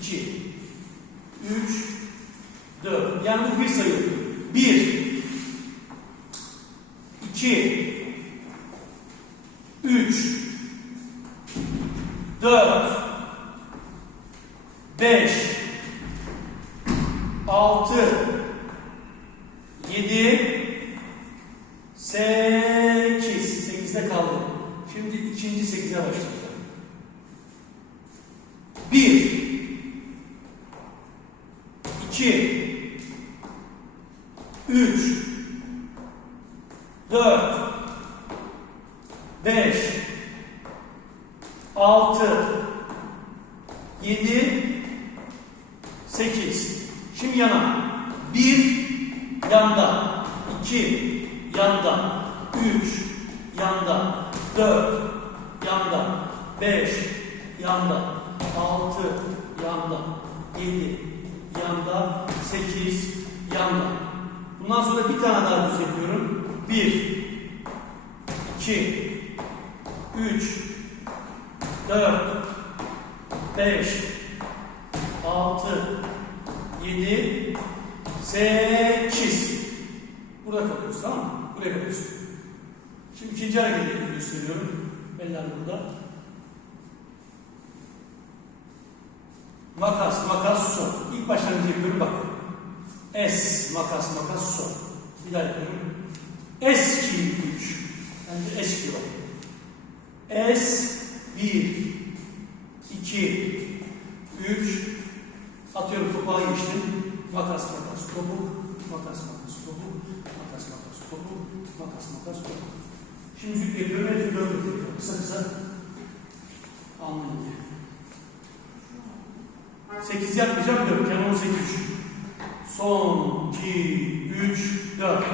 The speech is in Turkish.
2, 3, 4. Yani bu bir sayı. 1, 2, 3, 4, 5, 6, 7, 8. 8'de kaldı. Şimdi ikinci 8'e başlayacağım. 1 2 3 4 5 6 7 8 Şimdi yana. 1 yanda 2 yanda 3 yanda 4 yanda 5 yanda 6 yanda 7 yanda 8 yanda Bundan sonra bir tane daha düz yapıyorum. 1 2 3 4 5 6 7 8 Burada kalıyoruz tamam mı? Buraya kalıyoruz. Şimdi ikinci hareketi gösteriyorum. Eller burada. Makas, makas, son. İlk başlangıcı yapıyorum bak. S, makas, makas, son. Bir daha yapıyorum. S, 2, 3. Bence S gibi bak. S, 1, 2, 3. Atıyorum topuğa geçtim. Makas, makas, topuk. Makas, makas, topuk. Makas, makas, topuk. Makas, makas, topuk. Şimdi müzik yapıyorum. Dört yapıyorum. Kısa kısa. 8 yapmayacağım 4. Yani 18. Son 2, 3, 4.